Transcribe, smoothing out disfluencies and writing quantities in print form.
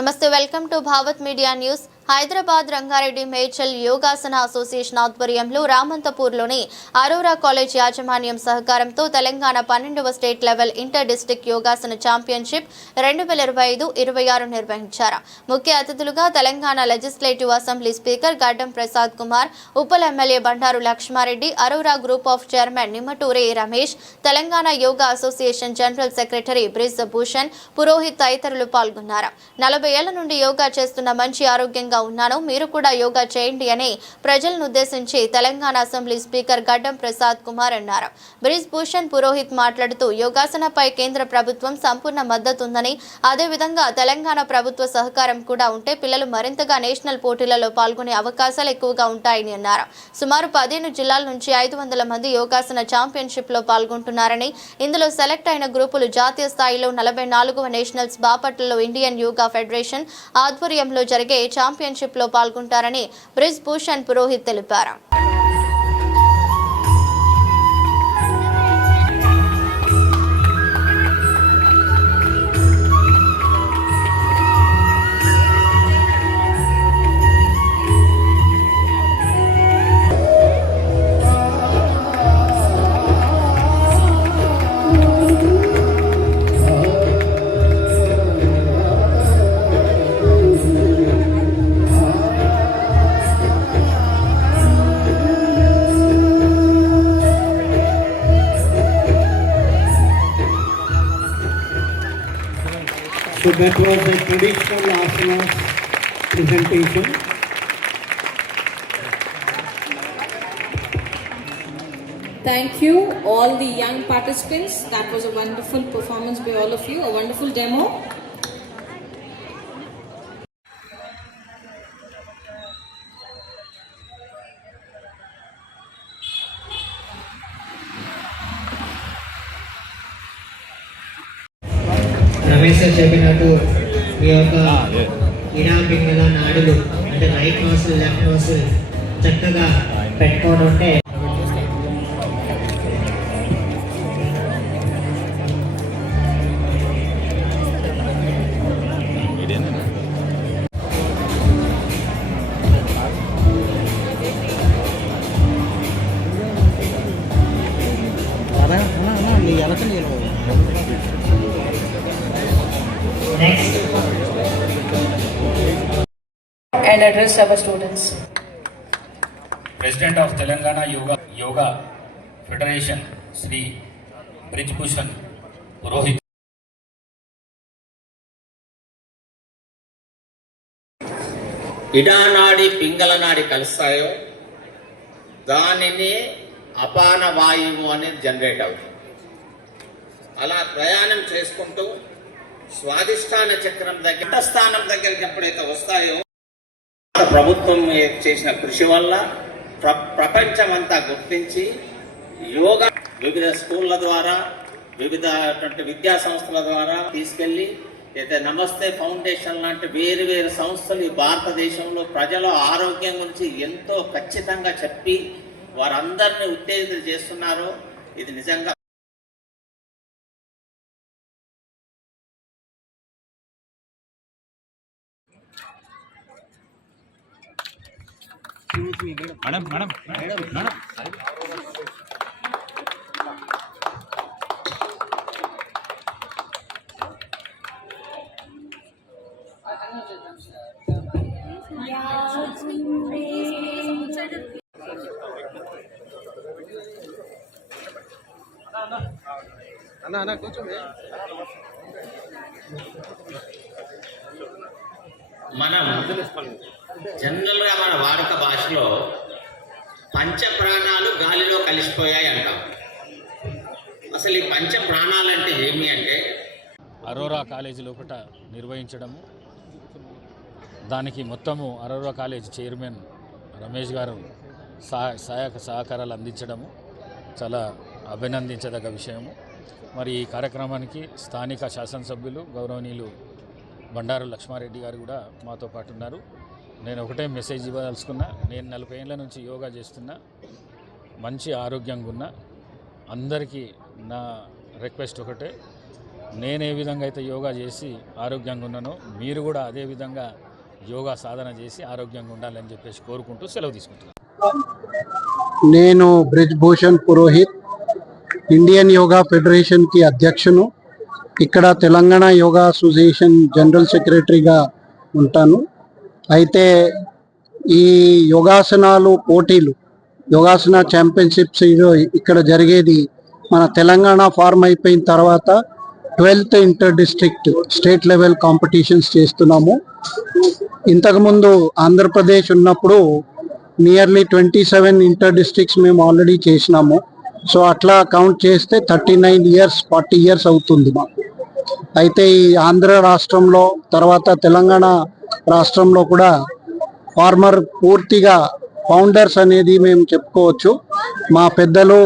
నమస్తే, welcome to Bhavat media news. Hyderabad Rangareddy Medchal Yogasana association ఆధ్వర్యంలో రామంతపూర్లోని అరోరా కాలేజ్ యాజమాన్యం సహకారంతో తెలంగాణ 12వ state level inter district Yogasana championship 2025-26 నిర్వహించారు. ముఖ్య అతిథులుగా Telangana legislative assembly speaker Gaddam Prasad Kumar, Uppal MLA Bandaru Lakshma Reddy, Aurora group of chairman Nimmaturi Ramesh, Telangana yoga association general secretary Brij Bhushan, Purohit తదితరులు పాల్గొన్నారు. 40 ఏళ్ల నుండి యోగా చేస్తున్న మంచి ఆరోగ్యంగా ఉన్నాను, మీరు కూడా యోగా చేయండి అని ప్రజలను ఉద్దేశించి తెలంగాణ అసెంబ్లీ స్పీకర్ గడ్డం ప్రసాద్ కుమార్ అన్నారు. బ్రిజ్ భూషణ్ పురోహిత్ మాట్లాడుతూ యోగాసనపై కేంద్ర ప్రభుత్వం సంపూర్ణ మద్దతు ఉందని, అదేవిధంగా తెలంగాణ ప్రభుత్వ సహకారం కూడా ఉంటే పిల్లలు మరింతగా నేషనల్ పోటీలలో పాల్గొనే అవకాశాలు ఎక్కువగా ఉంటాయని అన్నారు. సుమారు 15 జిల్లాల నుంచి 500 మంది యోగాసన ఛాంపియన్షిప్ లో పాల్గొంటున్నారని, ఇందులో సెలెక్ట్ అయిన గ్రూపులు జాతీయ స్థాయిలో 44వ నేషనల్స్ బాపట్లలో ఇండియన్ యోగా ఫెడరేషన్ ఆధ్వర్యంలో జరిగే ఛాంపియన్షిప్ లో పాల్గొంటారని బ్రిజ్ భూషణ్ పురోహిత్ తెలిపారు. So that was a traditional asanas presentation. Thank you all the young participants. That was a wonderful performance by all of you, a wonderful demo. Ramesh చెప్పినట్టు ఈ యొక్క ఇడాపింగల నాడులు అంటే రైట్ నోస్ట్రిల్ లెఫ్ట్ నోస్ట్రిల్ చక్కగా పెట్టుకొని ఉంటే next And address our students. President of Telangana Yoga Federation, Sri Brij Bhushan Purohit. ఇడానాడి Pingala నాడి కలుస్తాయో దానిని అపాన వాయువు అనేది జనరేట్ అవుతుంది. అలా ప్రయాణం చేసుకుంటూ స్వాదిష్టాన చక్రం దగ్గర స్థానం దగ్గరికి ఎప్పుడైతే వస్తాయో ప్రభుత్వం చేసిన కృషి వల్ల ప్రపంచమంతా గుర్తించి యోగా వివిధ స్కూళ్ళ ద్వారా వివిధ విద్యా సంస్థల ద్వారా తీసుకెళ్లి అయితే నమస్తే ఫౌండేషన్ లాంటి వేరు వేరు సంస్థలు ఈ భారతదేశంలో ప్రజల ఆరోగ్యం గురించి ఎంతో ఖచ్చితంగా చెప్పి వారందరినీ ఉత్తేజితం చేస్తున్నారో ఇది నిజంగా మేడం మేడం మేడం అన్న కొంచెం మనం జనరల్గా మన వాడుక భాషలో పంచ ప్రాణాలు గాలిలో కలిసిపోయాయి అంటాం. అసలు ఈ పంచ ప్రాణాలు అంటే ఏమి అంటే అరోరా కాలేజీ లోపల నిర్వహించడము, దానికి మొత్తము అరోరా కాలేజ్ చైర్మన్ రమేష్ గారు సహకారాలు అందించడము చాలా అభినందించదగ్గ విషయము. మరి ఈ కార్యక్రమానికి స్థానిక శాసనసభ్యులు గౌరవనీయులు బండారు లక్ష్మారెడ్డి గారు కూడా మాతో పాటు ఉన్నారు. నేను ఒకటే మెసేజ్ ఇవ్వదలుచుకున్నా, నేను 40 ఏళ్ళ నుంచి యోగా చేస్తున్నా, మంచి ఆరోగ్యంగా ఉన్నా. అందరికీ నా రిక్వెస్ట్ ఒకటే, నేను ఏ విధంగా అయితే యోగా చేసి ఆరోగ్యంగా ఉన్నానో మీరు కూడా అదే విధంగా యోగా సాధన చేసి ఆరోగ్యంగా ఉండాలని చెప్పేసి కోరుకుంటూ సెలవు తీసుకుంటున్నాను. నేను బ్రిజ్ భూషణ్ పురోహిత్, ఇండియన్ యోగా ఫెడరేషన్కి అధ్యక్షును. ఇక్కడ తెలంగాణ యోగా అసోసియేషన్ జనరల్ సెక్రటరీగా ఉంటాను. అయితే ఈ యోగాసనాలు పోటీలు, యోగాసన ఛాంపియన్షిప్స్ ఇక్కడ జరిగేది మన తెలంగాణ ఫార్మ్ అయిపోయిన తర్వాత 12th inter district state level competitions చేస్తున్నాము. ఇంతకుముందు ఆంధ్రప్రదేశ్ ఉన్నప్పుడు నియర్లీ 27 ఇంటర్ డిస్ట్రిక్ట్స్ మేము ఆల్రెడీ చేసినాము. సో అట్లా కౌంట్ చేస్తే 39 years 40 years అవుతుంది మాకు. అయితే ఈ ఆంధ్ర రాష్ట్రంలో తర్వాత తెలంగాణ రాష్ట్రంలో కూడా ఫార్మర్ పూర్తిగా ఫౌండర్స్ అనేది మేము చెప్పుకోవచ్చు. మా పెద్దలు